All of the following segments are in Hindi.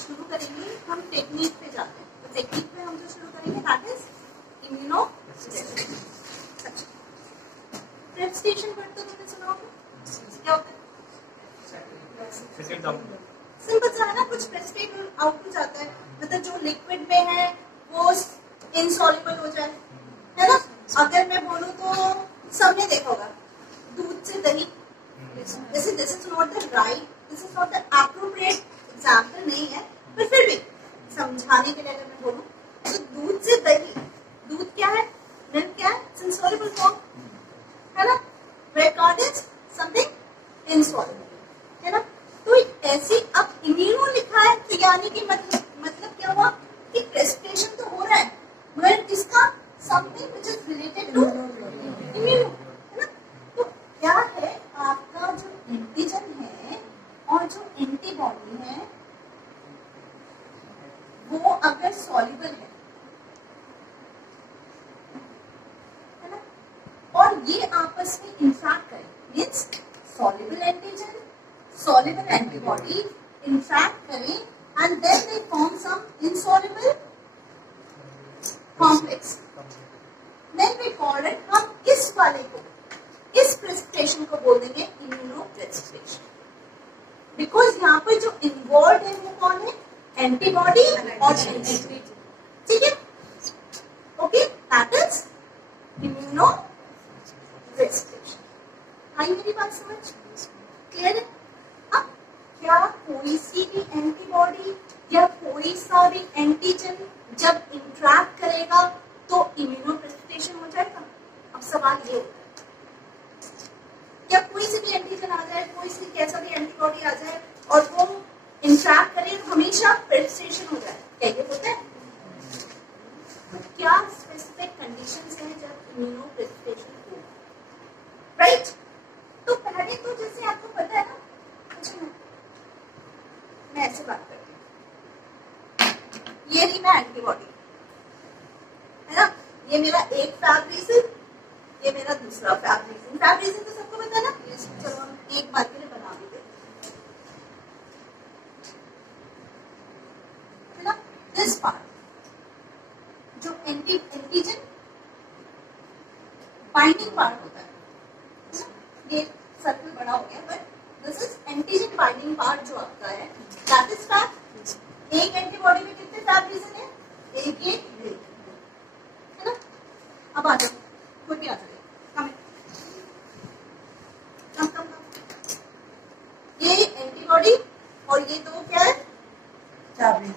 शुरू करेंगे, हम टेक्निक पे जाते हैं। तो टेक्निक पे हम जो शुरू करेंगे दैट इज इम्यूनो प्रेस्टेशन पर तो तुमने सुना होगा, क्या होता है? सिंपल सा है ना, कुछ प्रेसिपिटेट आउट हो जाता है, मतलब जो लिक्विड में है वो इनसॉल्युबल हो जाए, है ना। अगर मैं बोलूँ तो सबने देखा होगा दूध से दही, जैसे this is not the right, this is not the appropriate example नहीं है, पर फिर भी समझाने के लिए अगर मैं बोलूँ तो दूध से दही, दूध क्या है, मिल्क क्या है, इनसॉल्युबल फॉर्म, है ना। Bread card is something insoluble, है ना। तो ऐसे अब इम्यूनो लिखा है तो यानी कि मतलब क्या हुआ कि प्रेसिपिटेशन तो हो रहा है मगर किसका, something which is related to immuno, है ना। तो क्या है आपका जो एंटीजन है और जो एंटीबॉडी है वो अगर सॉल्युबल है ना, और ये आपस में इंटरैक्ट करें, means soluble antigen soluble antibody interact करें and then they form some insoluble complex. Then we call it, हम इस वाले को, इस प्रेसिपिटेशन को बोल देंगे इम्यूनोप्रेसिपिटेशन, बिकॉज यहाँ पे जो इन्वॉल्व है वो कौन है, एंटीबॉडी और एंटीजन, ठीक है। Okay, that is immunoprecipitation. आई मेरी बात समझ क्लियर है? क्या कोई सी भी एंटीबॉडी या कोई सा भी एंटीजन जब इंटरैक्ट करेगा तो इम्यूनोप्रेसिपिटेशन हो जाएगा? अब सवाल ये होता है, क्या कोई सी भी एंटीजन आ जाए, कोई सी कैसा भी एंटीबॉडी आ जाए और वो इंटरैक्ट करे तो हमेशा प्रेसिपिटेशन हो जाए, क्या ये होता है? क्या स्पेसिफिक कंडीशंस हैं जब इम्यूनोप्रेसिपिटेशन हो, राइट? तो पहले तो जैसे आपको पता है ना, अच्छा मैं ऐसे बात करती हूँ, ये रही मैं एंटीबॉडी, है ना, ये मेरा एक फैब रीजन, ये मेरा दूसरा फैब रीजन। फैब रीजन तो सबको पता है ना, चलो हम एक बार के लिए बना भी देते हैं ना। दिस पार्ट जो एंटीजन बाइंडिंग पार्ट होता है, ये सर्कल बड़ा हो गया, but this is antigen binding part जो आपका है, दैट इज फैब। एक एंटीबॉडी में कितने फैब रीजन है, एक ये, है ना। अब आ जाओ, कोई भी आ जाए, कम ये एंटीबॉडी और ये दो क्या है, फैब।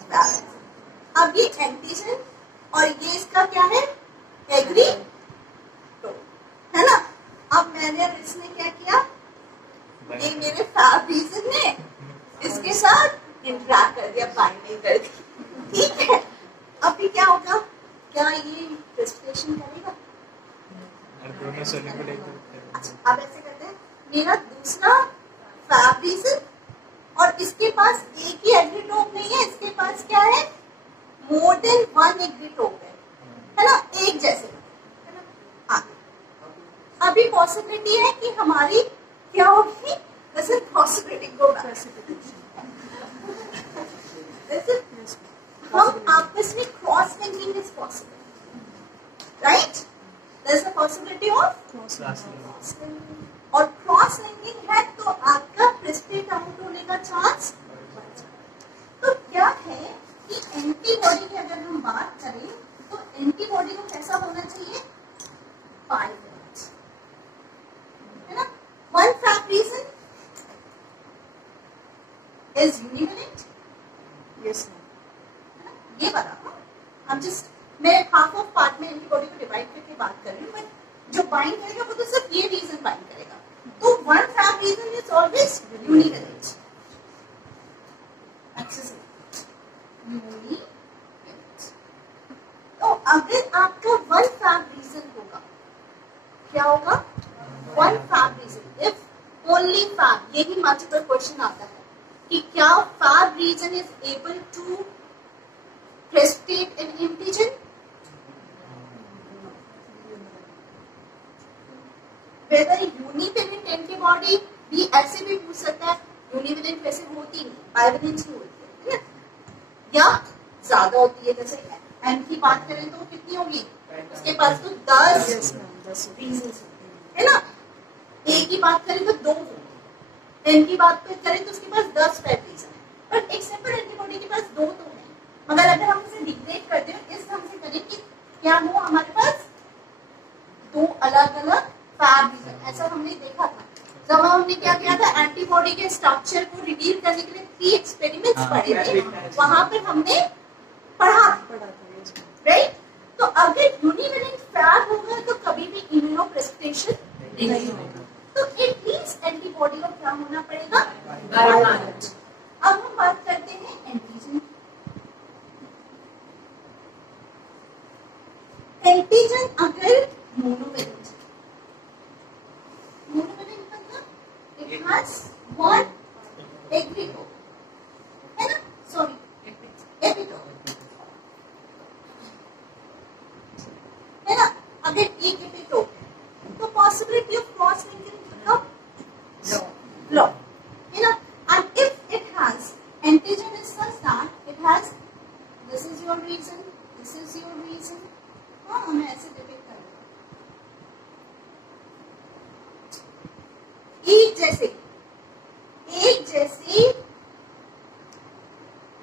अब ये एंटीजन और ये इसका क्या है, एग्री, है ना। अब मैंने इसने क्या किया, ये मेरे फैब रीजन ने इसके साथ इंटरैक्ट कर दिया, बाइंडिंग कर दी, ठीक है। अभी क्या होगा, क्या ये प्रेसिपिटेशन करेगा? अच्छा, अब ऐसे करते हैं, मेरा दूसरा फैब रीजन और इसके पास एक ही एग्रीटोप नहीं है, इसके पास क्या है, मोर देन वन एग्रीटोप है ना, एक जैसे, है ना। अभी पॉसिबिलिटी है कि हमारी क्या होगी, वैसे पॉसिबिलिटी को हम आपस में cross linking is possible, right? There is a possibility of cross linking, और क्रॉस लिंकिंग है तो आपका प्रेसिपिटेट आउट होने का चांस। तो क्या है कि एंटीबॉडी की अगर हम बात करें तो एंटीबॉडी को कैसा होना चाहिए, 5 यूनिट्स, है ना। One Fab region is univalent, yes, ये वाला हम जस्ट मैं हाफ ऑफ पार्ट में एंटीबॉडी को डिवाइड करके बात कर रही हूँ, बट जो बाइंड करेगा वो तो सिर्फ ये रीजन बाइंड करेगा। तो one Fab region is always univalent, तो अगर आपका वन फैब रीजन होगा, क्या होगा, one Fab region, if only Fab, यही मल्टीपल क्वेश्चन आता है कि क्या Fab region is able to precipitate an antigen? Whether univalent antibody भी ऐसे भी पूछ सकता है, यूनिवेलेंट वैसे होती नहीं, बाइवेलेंट ही होती है ना। या ज्यादा होती है। जैसे एन की बात करें तो कितनी होगी, उसके पास तो 10 रीजंस है ना। ए की बात करें तो 2 होंगे, एन की बात करें तो उसके पास 10 फैट रीजन है, पर एक सिंपल एंटीबॉडी के पास 2 तो है। मगर अगर हम उसे डिग्रेड करते हैं इस ढंग से करें कि क्या हो हमारे पास 2 अलग अलग फैट रीजन, ऐसा हमने देखा था जब हमने क्या किया था, एंटीबॉडी के स्ट्रक्चर को रिवील करने के लिए 3 एक्सपेरिमेंट्स पढ़े थे, वहां पर हमने पढ़ा राइट। तो अगर यूनिवेलेंट फैट होगा तो कभी भी इम्यूनोप्रेसिपिटेशन नहीं होगा, तो एटलीस्ट एंटीबॉडी को क्या होना पड़ेगा, अब हम बात करते हैं एंटीजन। एंटीजन अगर मोनोवेलेंट मतलब इट हैज वन एपिटोप है ना, सॉरी एपिटोप है ना। अगर एक एपिटोप है तो possibility of cross linking low है ना। And if it has antigen is such that it has this is your region, this is your region, हाँ हमें ऐसे डिपिक्ट कर एक जैसे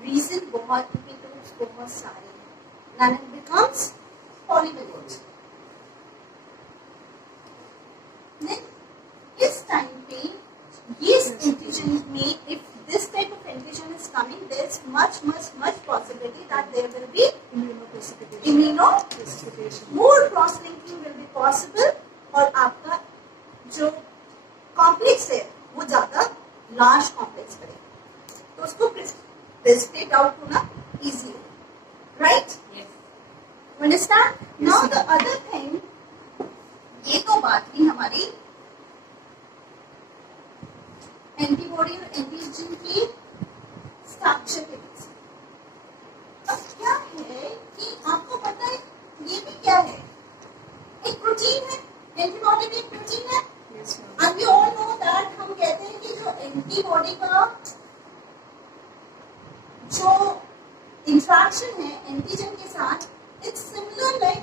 रीजन बहुत सारे हैं, then it becomes polyvalency। इस टाइम पे ये एंटीजन में if this type of antigen is coming, there is much possibility that there will be more cross-linking will be possible, और आपका जो कॉम्प्लेक्स है वो ज्यादा लार्ज कॉम्प्लेक्स बनेगा, तो उसको प्रेसिपिटेट आउट होना इजी है, right. Understand now the other thing, ये तो बात हुई हमारी एंटीबॉडी और एंटीजन की स्ट्रक्चर के बीच। अब क्या है कि आपको पता है ये भी क्या है, एक प्रोटीन है, एंटीबॉडी भी एक प्रोटीन है, and we all know that हम कहते हैं कि जो एंटीबॉडी का जो इंटरेक्शन है एंटीजन के साथ, it's similar like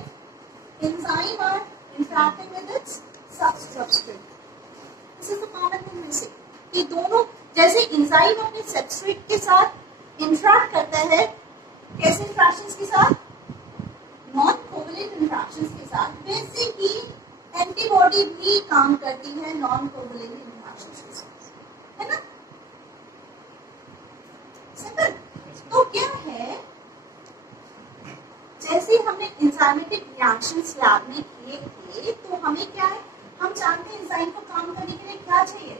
enzyme are interacting with its substrate. This is the common thing we say कि दोनों जैसे एंजाइम अपने सबस्ट्रेट के साथ इंटरैक्ट करता है, कैसे इंटरैक्शंस के साथ, नॉन कोवलेंट इंटरैक्शंस के साथ, वैसे ही एंटीबॉडी भी काम करती है नॉन कोवलेंट इंटरैक्शंस के साथ, है ना, सिंपल। तो क्या है, जैसे हमने एंजाइमेटिक रिएक्शंस लैब में किए थे, तो हमें क्या है, हम जानते हैं एंजाइम को काम करने के लिए क्या चाहिए,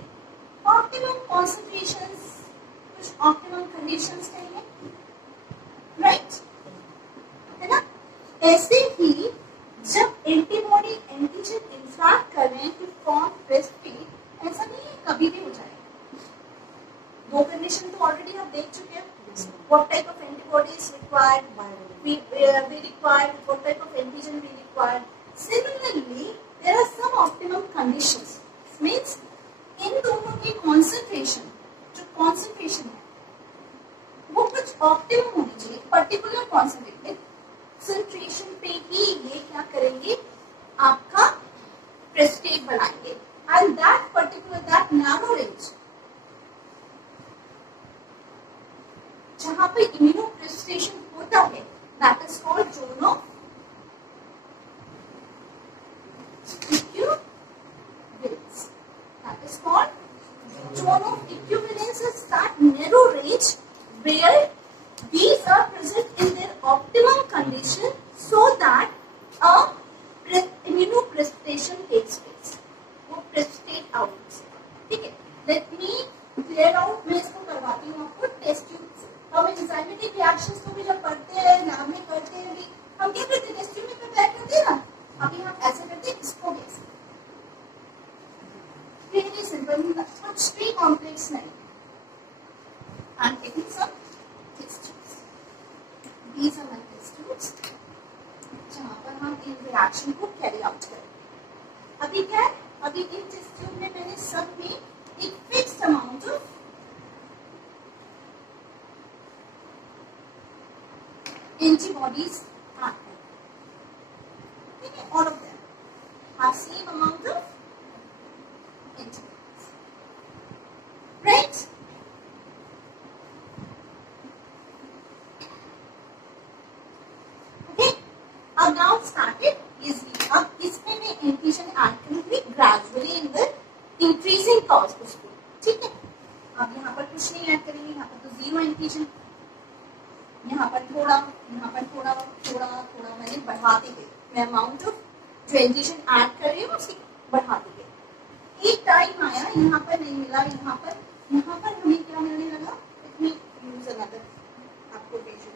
ऑप्टिमम कॉन्सेंट्रेशंस, कुछ ऑप्टिमम कंडीशंस चाहिए, राइट, है ना। ऐसे ही जब एंटीबॉडी एंटीजन इंटरैक्ट कर रहे हैं टू फॉर्म प्रेसिपिटेट, ऐसा नहीं है कभी भी हो जाएगा। 2 कंडीशन तो ऑलरेडी आप देख चुके हैं, what type of antibody is required, we required, what type of antigen we required. Similarly, there are some optimum conditions, means इन दोनों की कॉन्सेंट्रेशन, जो कॉन्सेंट्रेशन है वो कुछ ऑप्टिमम होनी चाहिए, पर्टिकुलर कॉन्सेंट्रेशन पे ही ये क्या करेंगे, आपका प्रेसिपिटेट बनाएंगे, and that particular that nano range जहां पे इम्यूनोप्रेसिपिटेशन होता है, that is called zone of equivalence. That is called zone of equivalence, is that narrow range where these are present in their optimum condition so that a immunoprecipitation takes place. वो precipitate out, ठीक है। Let me clear out, मैं इसको करवाती हूँ आपको टेस्ट ट्यूब से। हम एंजाइमेटिक रिएक्शंस को भी जब पढ़ते हैं, लैब में करते हैं भी, हम क्या करते हैं, टेस्ट ट्यूब में प्रिपेयर करते हैं ना, अभी हम ऐसे करते हैं, इसको भी ऐसे really simple, कुछ भी कॉम्प्लेक्स नहीं। I'm taking some test tubes. These are my test tubes, जहाँ पर हम इन रिएक्शन को कैरी आउट करें। अभी क्या है, अभी इन टेस्ट ट्यूब में मैंने सब में एक फिक्स्ड अमाउंट ऑफ एंटीबॉडीज आते हैं, ठीक है, all of them have same amount of antibodies, right. Okay, अब नाउ स्टार्टेड इजी, अब इसमें मैं एंटीजन ऐड करूंगी gradually in the increasing cause उसको, ठीक है। अब यहाँ पर कुछ नहीं ऐड करेंगे, यहाँ पर तो जीरो एंटीजन, यहाँ पर थोड़ा, यहाँ पर थोड़ा थोड़ा थोड़ा मैंने बढ़ाते गई, मैं अमाउंट ऑफ जो एंटीजन ऐड कर रही हूँ उसे बढ़ाते गई। एक टाइम आया यहाँ पर नहीं मिला, यहाँ पर हमें क्या मिलने लगा, इतनी यूज अनदर आपको पेशेंट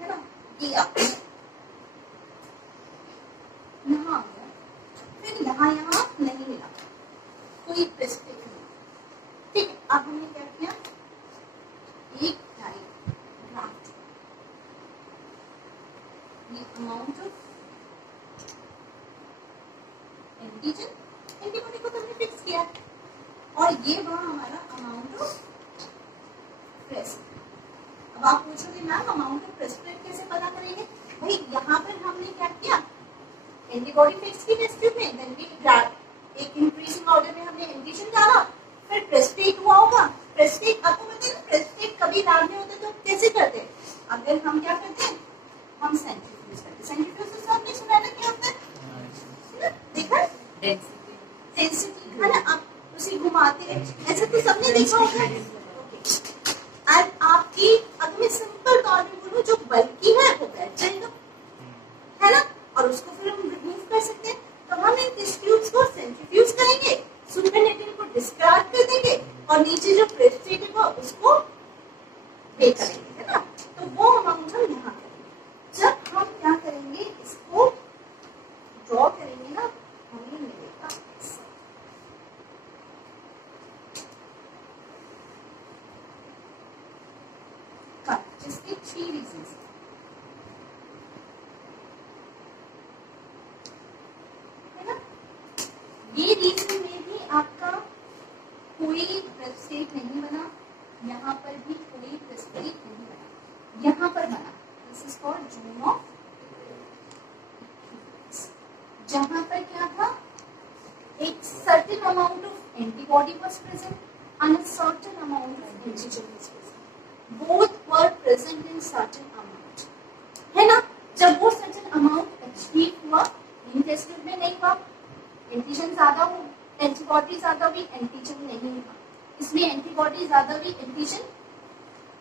है ना, ये आप यहाँ गया, फिर यहाँ नहीं मिला, कोई प्रेस्क्रिप्शन, ठीक है। अब हमने क्या किया, एक डायग्राफ, ये अमाउंट ऑफ एंटीजन, एंटीबॉडी को तो हमने फिक्स किया, और ये वहां हमारा अमाउंट ऑफ प्रेस्क्रिप्ट। अब आप पूछोगे मैम अमाउंट ऑफ प्रेस्क्रिप्ट कैसे पता करेंगे, भाई यहाँ पर हमने क्या किया, एंटीबॉडी फिक्स की टेस्ट ट्यूब में, देन भी एक इंक्रीजिंग ऑर्डर में हमने एंटीजन डाला, फिर प्रेस्टेट हुआ होगा, प्रेस्टेट आपको पता है ना, प्रेस्टेट कभी डालने होते तो कैसे करते हैं, अगर हम क्या करते हैं, हम सेंट्रीफ्यूज करते हैं, सेंट्रीफ्यूज से आपने सुना ना क्या होता है, देखा डेंसिटी है ना, आप उसे घुमाते हैं, ऐसा तो सबने देखा होगा। एंड आपकी अगर मैं सिंपल तौर में बोलूं, जो बल्कि है वो बैठ जाएगा, है ना, और उसको फिर हम रिमूव कर सकते हैं। तो हम इन टेस्ट ट्यूब्स को सेंट्रीफ्यूज करेंगे, सुपरनेटिंग को डिस्कार्ड कर देंगे, और नीचे जो प्रेस्टेट है उसको पे करेंगे, है ना। तो वो अमाउंट हम यहाँ करेंगे। जब हम क्या करेंगे, इसको ड्रॉ करेंगे ना, हमें मिलेगा ऐसा, जिसके 3 रीजंस, है ना। ये रीजन में भी आपका कोई प्रेस्टेट नहीं बना, यहाँ पर भी कोई प्रेस्टेट नहीं बना, यहाँ पर बना, this is called zone of, जहां पर क्या था, एक certain amount of antibody was present and a certain amount of antigen was present, both were present in certain amount, है ना। जब वो सर्टेन अमाउंट अचीव हुआ, इन टेस्ट ट्यूब में नहीं हुआ, एंटीजन ज्यादा हो, एंटीबॉडी ज्यादा हुई, एंटीजन नहीं हुआ, इसमें एंटीबॉडी ज्यादा हुई, एंटीजन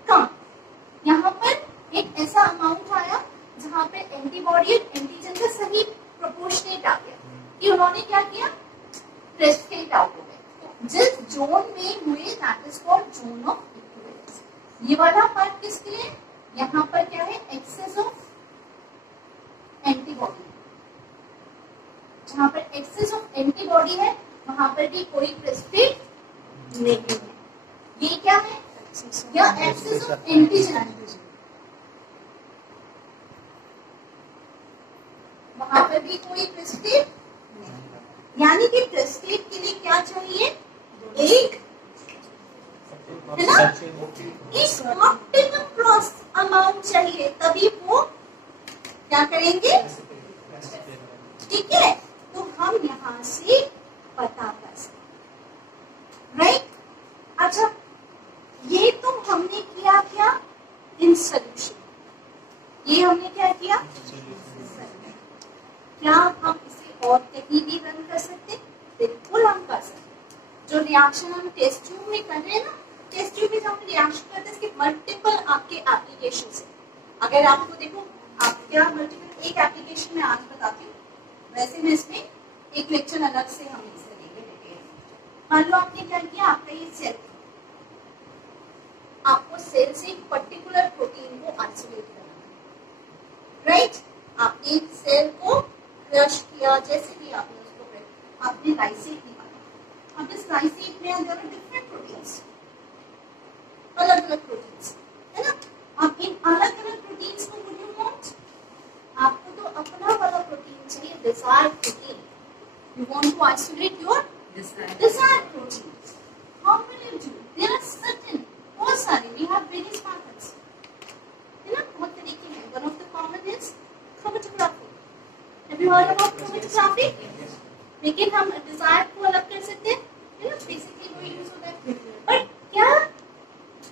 कम, यहाँ पर एक ऐसा अमाउंट आया जहां पे एंटीबॉडी और एंटीजन का सही प्रोपोर्शनेट आ गया, कि उन्होंने क्या किया, प्रेस्टेट आउट हो गए, तो जिस जोन में हुए that is called zone of equivalence. ये वाला पार्ट किसके लिए, यहाँ पर क्या है, एक्सेस ऑफ एंटीबॉडी, जहां पर एक्सेस ऑफ एंटीबॉडी है वहां पर भी कोई प्रेस्टेट नहीं है, ये क्या है, या एक्सेस ऑफ एंटीजन, वहां पर भी कोई प्रेस्टेट नहीं, यानी कि प्रेस्टेट के लिए क्या चाहिए, एक, है ना, एक ऑप्टिमम क्रॉस अमाउंट चाहिए, तभी वो क्या करेंगे, ठीक है। तो हम यहाँ से पता कर सकते, राइट। अच्छा, ये तो हमने किया क्या, इन सोल्यूशन, ये हमने क्या किया, क्या हम इसे और कहीं भी रन कर सकते, बिल्कुल हम कर सकते। जो रिएक्शन हम टेस्ट ट्यूब में कर रहे हैं ना, टेस्ट ट्यूब में जो हम रिएक्शन करते हैं इसके मल्टीपल आपके एप्लीकेशन से, अगर आपको देखो, आप क्या मल्टीपल, एक एप्लीकेशन में आज बताती हूँ, वैसे में इसमें एक लेक्चर अलग से हम इसे लेंगे डिटेल। मान लो आपने क्या किया, आपका ये सेल, आपको सेल से एक पर्टिकुलर प्रोटीन को आइसोलेट करना है, राइट। आपने सेल को क्रश किया, जैसे भी आपने उसको, आपने लाइसेट निकाला, अब इस लाइसेट में अंदर डिफरेंट प्रोटीन्स, अलग अलग प्रोटीन्स, है ना। अब इन अलग अलग प्रोटीन्स को व्हाट यू वांट, आपको तो अपना वाला प्रोटीन चाहिए, desired protein, you want to isolate your desired proteins. How will you do? There are certain desire को अलग कर सकते हैं, है ना, बेसिकली वो यूज होता है। बट क्या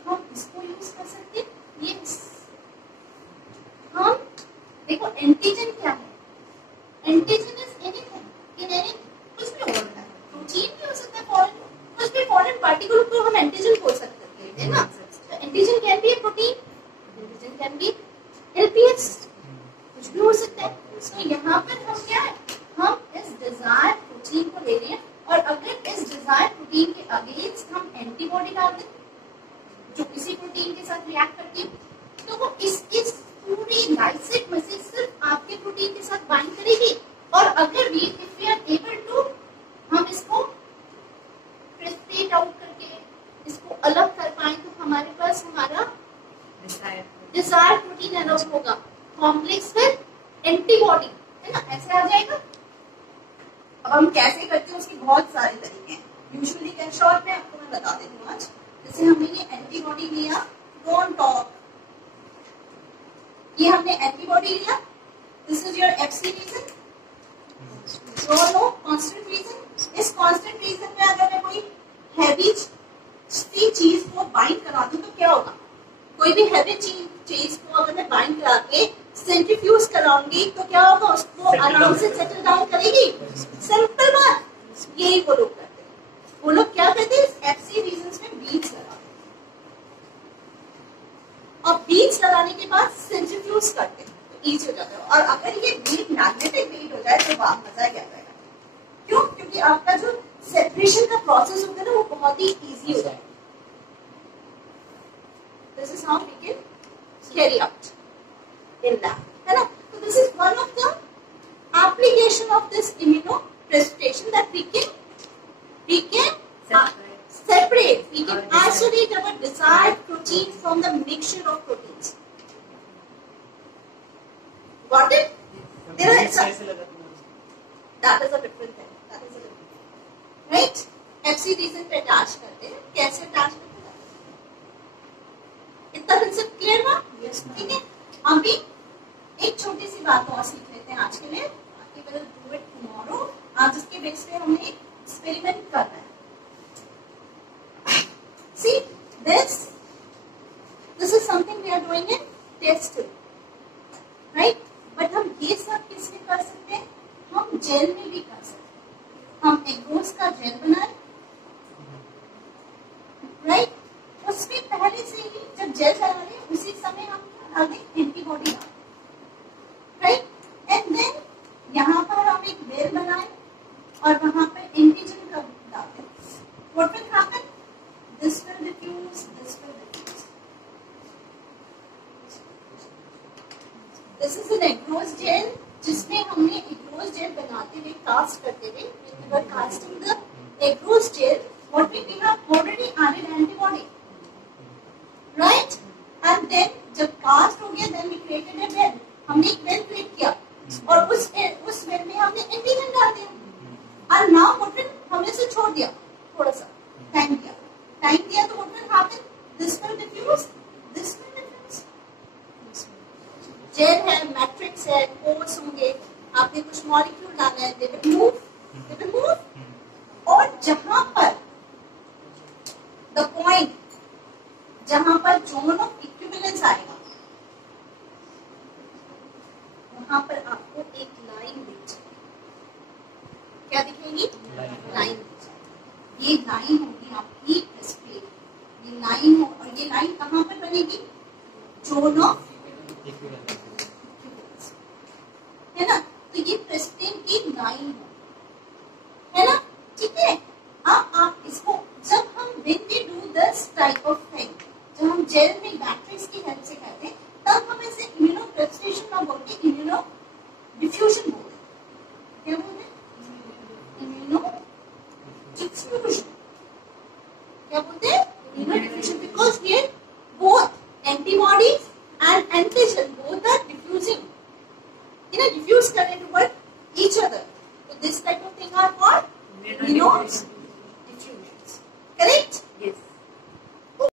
हम इसको यूज कर सकते हैं? यस। हम देखो एंटीजन क्या है? Antigen is anything in any, कुछ भी हो सकता है, प्रोटीन भी हो सकता है, फॉरेन, कुछ भी फॉरेन पार्टिकल को हम एंटीजन बोल सकते हैं, है ना। Antigen can be A protein, antigen can be LPS, कुछ भी हो सकता है। तो यहाँ पर हम क्या है, हम इस डिजायर प्रोटीन को ले रहे हैं, और अगर इस डिजायर प्रोटीन के अगेंस्ट हम एंटीबॉडी डाल दें जो किसी प्रोटीन के साथ रिएक्ट करती है, तो वो इस पूरी लाइसिक मैसेज सिर्फ आपके प्रोटीन के साथ बाइंड करेगी। और अगर if we are able to, हम इसको प्रेसिपिटेट आउट करके इसको अलग कर पाए, तो हमारे पास हमारा डिजायर प्रोटीन अलग होगा, कॉम्प्लेक्स विद एंटीबॉडी, है ना, ऐसे आ जाएगा। अब हम कैसे करते हैं उसके बहुत सारे तरीके हैं। यूजुअली कैन शॉर्ट में आपको मैं बता देती हूँ आज। जैसे हमने ये एंटीबॉडी लिया, डोंट टॉक, ये हमने एंटीबॉडी लिया, this is your FC region, no constant region. इस कांस्टेंट रीजन में अगर मैं कोई हैवी चीज को बाइंड करा दूं तो क्या होगा? कोई भी हैवी चीज को अगर मैं बाइंड करा के सेंट्रीफ्यूज कराऊंगी तो क्या होगा? उसको आराम से सेटल डाउन करेगी। सिंपल बात, यही वो लोग करते हैं। वो लोग क्या करते हैं? एफसी रीजन में बीट्स लगाते हैं, और बीट्स लगाने के बाद सेंट्रीफ्यूज करते हैं तो इजी हो जाता है। और अगर ये बीट मैग्नेटिक बीट हो जाए तो वाह, मजा क्या जाएगा। क्यों? क्योंकि आपका जो सेपरेशन का प्रोसेस होगा ना, वो बहुत ही इजी हो जाएगा। This is how we can carry out in that, है ना। So this is one of the application of this immunoprecipitation that we can separate, we can isolate our desired protein from the mixture of proteins. Got it? There is that is a different thing. That is a different thing. Right? FC region पे attach करते हैं, कैसे attach करते हैं? इतना concept clear हुआ? Yes. ठीक है। अभी एक छोटी सी बात और सीख लेते हैं आज के लिए। We will do it tomorrow. आज इसके बेस पे हमने एक्सपेरिमेंट करना है। See this is something we are doing in test tube, right? But हम ये सब किसमें कर सकते हैं? हम जेल में भी कर सकते हैं। हम एग्रोस का जेल बनाए, राइट? उसमें पहले से ही जब जेल बना रहे हैं उसी समय हम डाल दें एंटीबॉडी डाल, राइट? एंड देन यहाँ पर हम एक वेल बनाए और वहां पर एंटीजन का डाल दें। What will happen? This will diffuse, this will diffuse. This is an agarose gel जिसमें हमने एग्रोस जेल बनाते हुए, कास्ट करते हुए, we were casting the agarose gel, what we have already added antibody, right? And then जब कास्ट हो गया, then we created a well, हमने एक वेल क्रिएट किया और उस वेल में हमने एंटीजन डाल दिया। और नाउ व्हाट विल, हमने इसे छोड़ दिया, थोड़ा सा टाइम दिया तो what will happen? This will diffuse, this will diffuse. Gel है, मैट्रिक्स है, पोर्स होंगे, आपने कुछ मॉलिक्यूल डाला है, दे विल मूव। और जहां पर द पॉइंट जहां पर जोन ऑफ इक्विवेलेंस आएगा, वहां पर आपको एक लाइन दिख जाएगी। क्या दिखेगी? लाइन दिख जाएगी। ये लाइन होगी आपकी प्रेसिपिटेट, ये लाइन हो, और ये लाइन कहां पर बनेगी? जोन ऑफ इक्विवेलेंस, है ना। तो ये प्रेसिपिटेट की लाइन है ना, ठीक है। अब आप इसको, जब हम when we do this type of thing, जब हम जेल में मैट्रिक्स की हेल्प से करते हैं, तब हम इसे इम्यूनोप्रेसिपिटेशन ना बोल के इम्यूनो डिफ्यूजन बोलते हैं। क्या बोलते हैं? Immuno diffusion. क्या बोलते हैं?